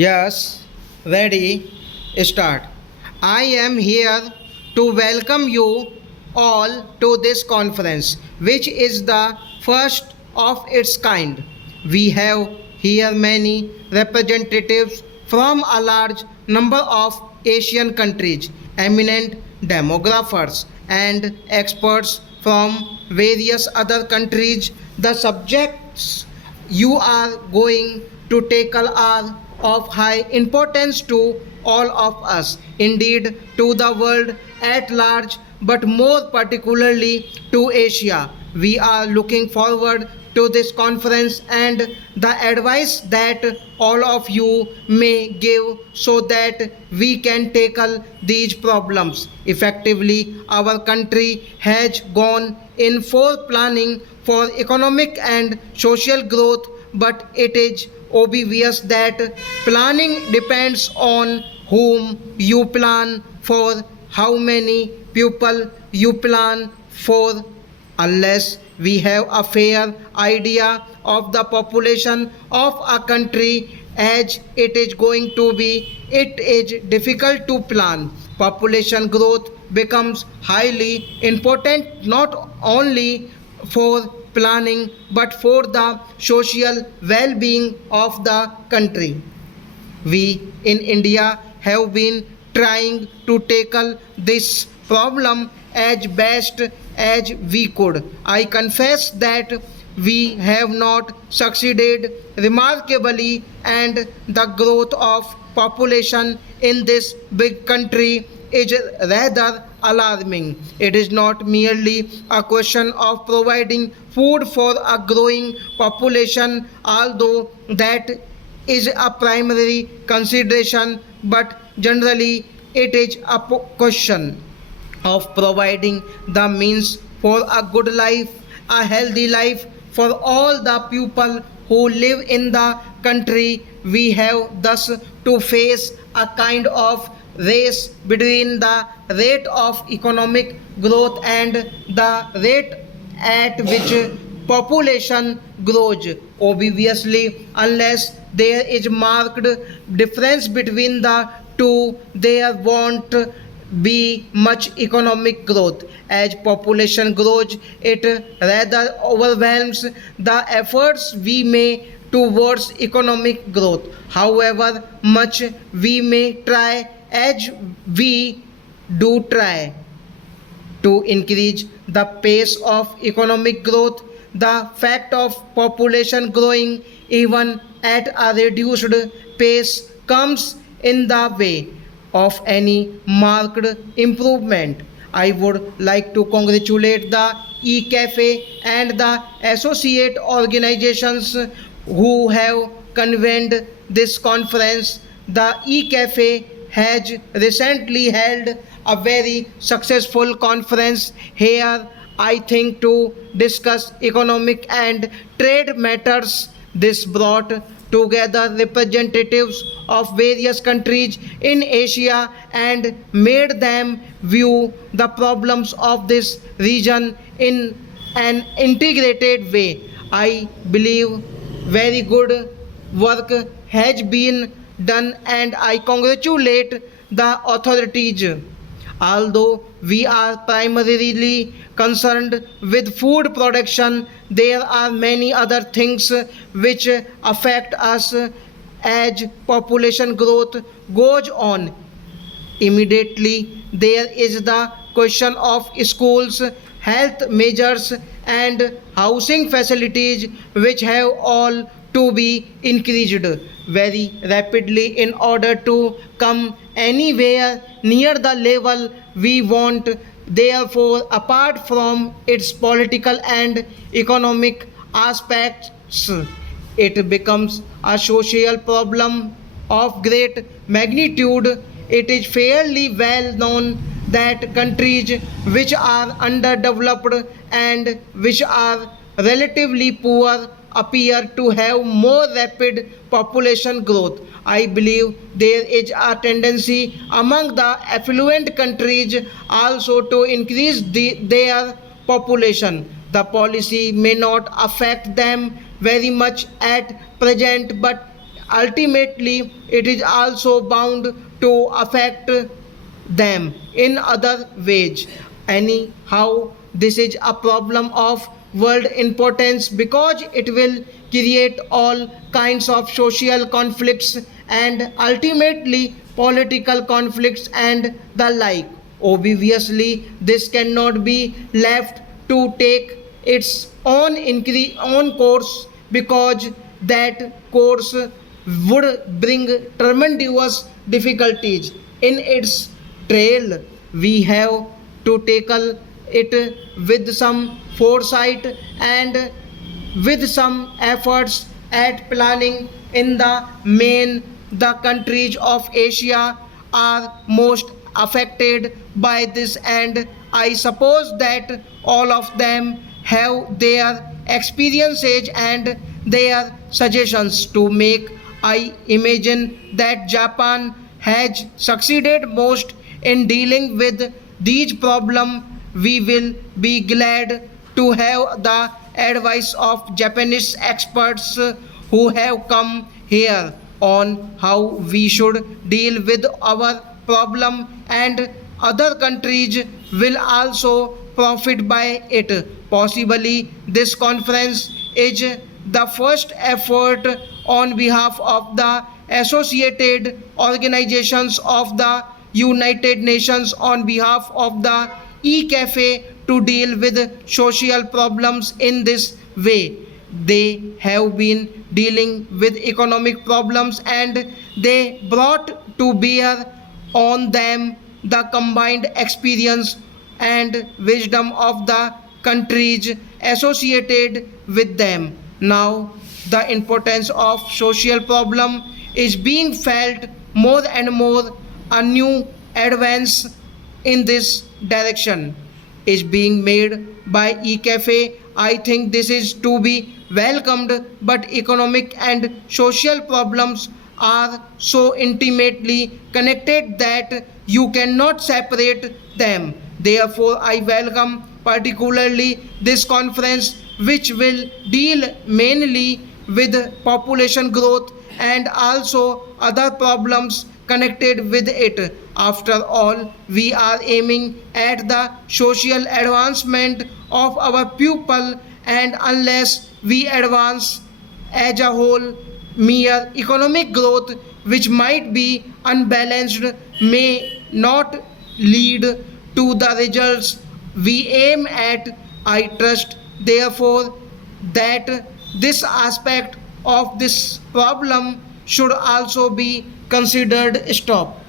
Yes, ready, start. I am here to welcome you all to this conference, which is the first of its kind. We have here many representatives from a large number of Asian countries, eminent demographers, and experts from various other countries. The subjects you are going to tackle are of high importance to all of us, indeed to the world at large, but more particularly to Asia. We are looking forward to this conference and the advice that all of you may give so that we can tackle these problems effectively. Our country has gone in for planning for economic and social growth, but it is obvious that planning depends on whom you plan for, how many people you plan for. Unless we have a fair idea of the population of a country as it is going to be, it is difficult to plan. Population growth becomes highly important not only for planning but for the social well being of the country. We in India have been trying to tackle this problem as best as we could. I confess that we have not succeeded remarkably, and the growth of population in this big country is rather alarming. It is not merely a question of providing food for a growing population, although that is a primary consideration, but generally it is a question of providing the means for a good life, a healthy life for all the people who live in the country. We have thus to face a kind of race between the rate of economic growth and the rate at which population grows. Obviously, unless there is marked difference between the two, there won't be much economic growth. As population grows, it rather overwhelms the efforts we make towards economic growth. However much we may try, as we do try to increase the pace of economic growth, the fact of population growing even at a reduced pace comes in the way of any marked improvement. I would like to congratulate the eCafe and the associate organizations who have convened this conference. The eCafe has recently held a very successful conference here, I think, to discuss economic and trade matters. This brought together representatives of various countries in Asia and made them view the problems of this region in an integrated way. I believe very good work has been done, and I congratulate the authorities. Although we are primarily concerned with food production, there are many other things which affect us as population growth goes on. Immediately, there is the question of schools, health measures, and housing facilities, which have all to be increased very rapidly in order to come anywhere near the level we want. Therefore, apart from its political and economic aspects, it becomes a social problem of great magnitude. It is fairly well known that countries which are underdeveloped and which are relatively poor appear to have more rapid population growth. I believe there is a tendency among the affluent countries also to increase their population. The policy may not affect them very much at present, but ultimately it is also bound to affect them in other ways. Anyhow, this is a problem of world importance because it will create all kinds of social conflicts and ultimately political conflicts and the like. Obviously, this cannot be left to take its own course because that course would bring tremendous difficulties in its trail. We have to tackle it with some foresight and with some efforts at planning. In the main, the countries of Asia are most affected by this, and I suppose that all of them have their experiences and their suggestions to make. I imagine that Japan has succeeded most in dealing with these problems. We will be glad to have the advice of Japanese experts who have come here on how we should deal with our problem, and other countries will also profit by it. Possibly this conference is the first effort on behalf of the associated organizations of the United Nations on behalf of the e-cafe to deal with social problems in this way. They have been dealing with economic problems and they brought to bear on them the combined experience and wisdom of the countries associated with them. Now, the importance of social problem is being felt more and more. A new advance in this direction is being made by eCafe. I think this is to be welcomed, but economic and social problems are so intimately connected that you cannot separate them. Therefore, I welcome particularly this conference, which will deal mainly with population growth and also other problems connected with it. After all, we are aiming at the social advancement of our people, and unless we advance as a whole, mere economic growth, which might be unbalanced, may not lead to the results we aim at. I trust, therefore, that this aspect of this problem should also be considered. Stop.